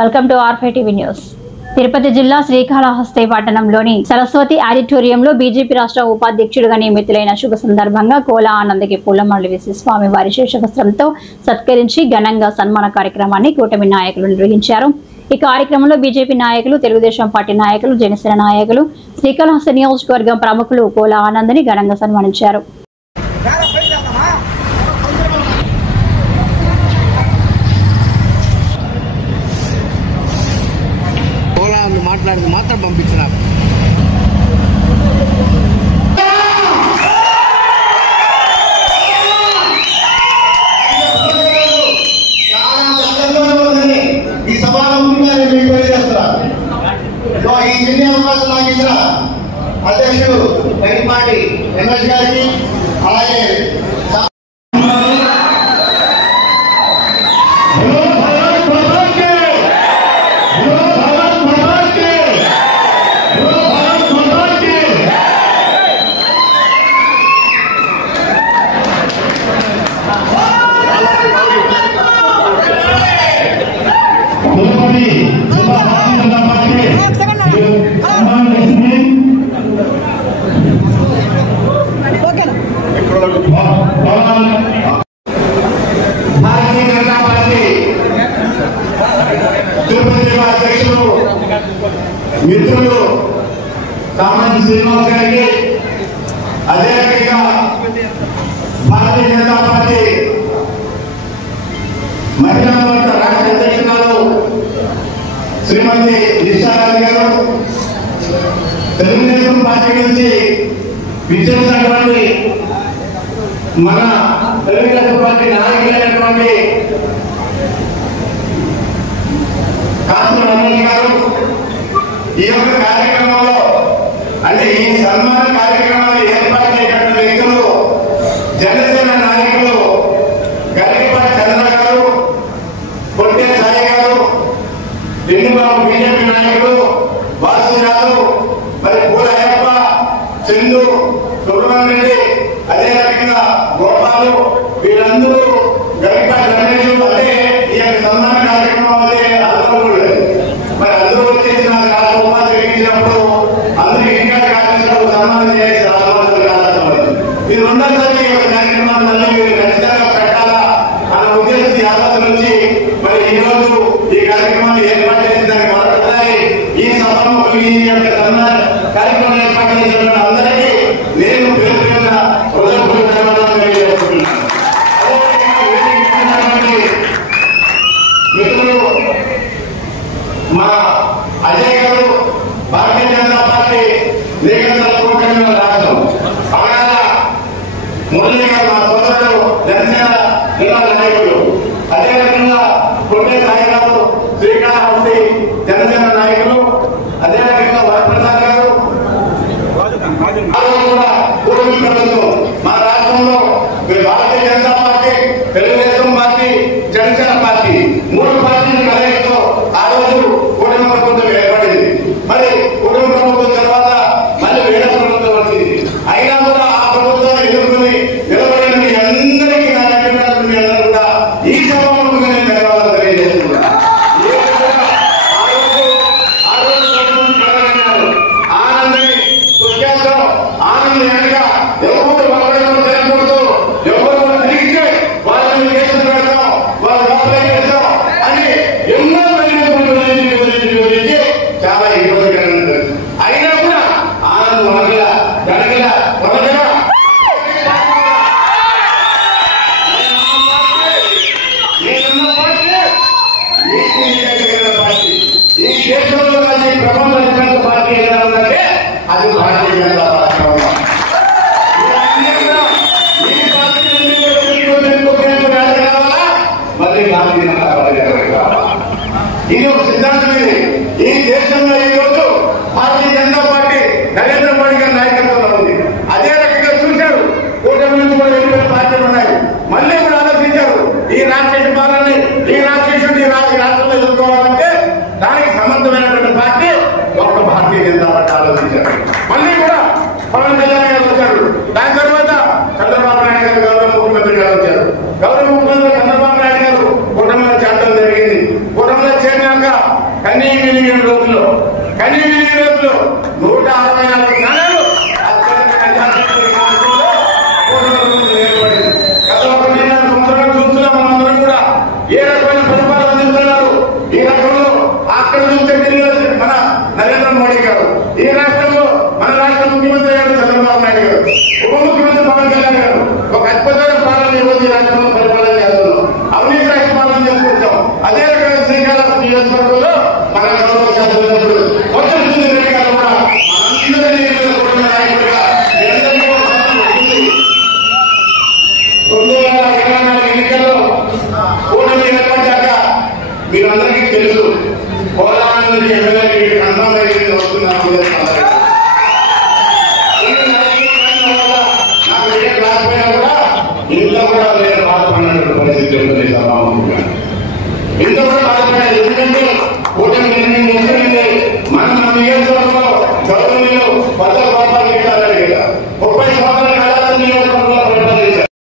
Welcome to ఆర్ఫైటీవీ news. Tirupati జిల్లా శ్రీకాళహస్తి పట్టణంలోని సరస్వతి ఆడిటోరియంలో బీజేపీ రాష్ట్ర ఉపాధ్యక్షుడిగా నియమితులైన శుభ సందర్భంగా కోల ఆనందకి పూలమాలలు వేసి స్వామివారి శేషవస్త్రంతో సత్కరించి ఘనంగా సన్మాన కార్యక్రమాన్ని కూటమి నాయకులు నిర్వహించారు. ఈ కార్యక్రమంలో బీజేపీ నాయకులు, తెలుగుదేశం పార్టీ నాయకులు, జనసేన నాయకులు, శ్రీకాళహస్తి నియోజకవర్గం ప్రముఖులు కోల ఆనందని ఘనంగా సన్మానించారు. మాట్లాడి మాత్రం పంపించినారు. ఈ సభాముఖంగా నేను మీకు తెలియజేస్తున్నాను. ఈ చిన్న అవకాశం నాకు ఇచ్చిన అధ్యక్షుడు వెంకపాటి రమేష్ గారికి, అలాగే భారతీయ జనతా పార్టీ తిరుపతి జిల్లా అధ్యక్షులు మిత్రులు కామన్ శ్రీనివాస్ గారికి, అదే రకంగా భారతీయ జనతా పార్టీ మహిళా మోర్చ రాష్ట్ర అధ్యక్షురాలు శ్రీమతి నిషారాణి గారు, తెలుగుదేశం పార్టీ నుంచి విచ్చేసినటువంటి మన తెలుగుదేశం పార్టీ నాయకులైనటువంటి కాసు రమేష్ గారు, ఈ యొక్క కార్యక్రమంలో అంటే ఈ సన్మాన కార్యక్రమాన్ని ఏర్పాటు చేసినటువంటి వ్యక్తులు జనసేన నాయకులు గరికపాటి చంద్ర గారు, పొట్టే సాయి గారు, లింగబాబు బీజేపీ నాయకులు, వాసు యాదవ్, మరి పూల అయ్యప్ప, చందు, సుబ్రహ్మణ్య రెడ్డి, అదే రకంగా గోపాలు, వీళ్ళందరూ గరికపాటి రమేష్ అదే ఈ యొక్క సన్మాన కార్యక్రమం అదే అదనలు. మరి అందరూ వచ్చేసి నాకు రాష్ట్ర ఉపాధ్యక్షుడు ఇచ్చినప్పుడు అందరూ ఇంకా కార్యక్రమాలు సన్మానం చేసి రాష్ట్ర కాదు. ఇది రెండోసారి ఈ యొక్క కార్యక్రమాన్ని మళ్ళీ మీరు ఖచ్చితంగా పెట్టాలా అన్న ఉద్దేశం యాదవ్ నుంచి మరి ఈ రోజు ఈ కార్యక్రమాన్ని ఏర్పాటు చేసిన దానికి మరొకసారి ఈ సభలో ఈ యొక్క సన్మాన కార్యక్రమం ఏర్పాటు చేసిన అందరికీ నేను పేరు పేరున హృదయపూర్వక ధన్యవాదాలు తెలియజేస్తున్నాను. మిత్రులు మా అజయ్ గారు, భారతీయ జనతా పార్టీ లీగల్ కూటమి రాష్ట్రం, అలాగా మురళి గారు మా సోదరుడు జనసేన జిల్లా నాయకులు, అదే రకంగా పొట్టే సాయి గారు శ్రీకాళహస్తి జనసేన నాయకులు, అదే రకంగా వరప్రసాద్ గారు కూడా కూటమి ప్రభుత్వం మా రాష్ట్రంలో Bharatiya Janata party, Telugu Desam party, Janasena party మూడు పార్టీల కలయికతో ఆ రోజు కూటమి ప్రభుత్వం ఏర్పడింది. మరి కూటమి ప్రభుత్వం తర్వాత మళ్ళీ వేరే ప్రభుత్వం వచ్చింది. అయినా కూడా ఆ ప్రభుత్వాన్ని ఎదుర్కొని నిలబడిన మీ అందరికీ నా దగ్గర మీ అందరూ కూడా ఈ సభముఖంగా నేను ధన్యవాదాలు తెలియజేస్తున్నాను. ఆనందని సుఖ్యాసం ఆనందం వెనక ఎవరు వాళ్ళతో తిరగకూడదు, ఎవరు తిరిగితే వాళ్ళని కేసులు పెడతాం, వాళ్ళు లోపలికి వెళ్తాం అని ఎన్నో గురించి చాలా ఇబ్బందికరంగా అయినా కూడా ఆనందం వనగల జరగల వనగల ఈ దేశంలో ప్రపంచ పార్టీ ఏదైనా ఉందంటే అది భారతీయ జనతా పార్టీ. మళ్ళీ భారతీయ జనతా పార్టీ ఇది ఒక సిద్ధాంతం. ఇది ఈ దేశంలో ఈ రోజు భారతీయ జనతా పార్టీ నరేంద్ర మోడీ గారి నాయకత్వంలో ఉంది. అదే రకంగా చూశారు కూటమి నుంచి కూడా ఎన్ని పార్టీలు ఉన్నాయి. మళ్ళీ కూడా ఆలోచించారు ఈ రాక్షస పాలనని, ఈ రాక్షసుని ఈ రాష్ట్రంలో ఎదుర్కోవాలంటే దానికి సమర్థమైనటువంటి పార్టీ ఒక భారతీయ జనతా పార్టీ ఆలోచించారు. మళ్ళీ కూడా పవన్ కళ్యాణ్ గారు వచ్చారు. దాని తర్వాత చంద్రబాబు నాయుడు గారు గౌరవ ముఖ్యమంత్రి గారు వచ్చారు. గౌరవ ముఖ్యమంత్రి చంద్రబాబు నాయుడు గారు కూటమిలో చేరడం జరిగింది. కూటమిలో చేరినాక ఈ రాష్ట్రంలో మన రాష్ట్ర ముఖ్యమంత్రి గారు చంద్రబాబు నాయుడు గారు, ఉప ముఖ్యమంత్రి పవన్ కళ్యాణ్ గారు ఒక అద్భుతమైన పాలన ఈరోజు ఈ రాష్ట్రంలో పరిపాలన చేస్తున్నాం. అవినీతి రాష్ట్ర పాలన చేసుకుంటాం. అదే రకంగా శ్రీకాళహస్తి నియోజకవర్గంలో మన గౌరవ శాసనసభ్యుడు కొత్త సుధీర్ రెడ్డి గారు కూడా మనందరినీ నాయకుడిగా 2024 ఎన్నికల్లో కూటమి ఏర్పడ్డాక మీరందరికీ తెలుసు పోరాటం నుంచి ఎమ్మెల్యే కన్ఫర్మ్ అయ్యింది వస్తున్నారు. నాకు ఏ క్లాస్ పైన కూడా ఇంట్లో కూడా నేను బాధపడినటువంటి పరిస్థితి ఉంటుంది. సభాముఖంగా ఇంత కూడా బాధపడేది ఎందుకంటే కూటమి నిర్ణయం చేసుకునేది మన నియోజకవర్గంలో గౌరవనీయులు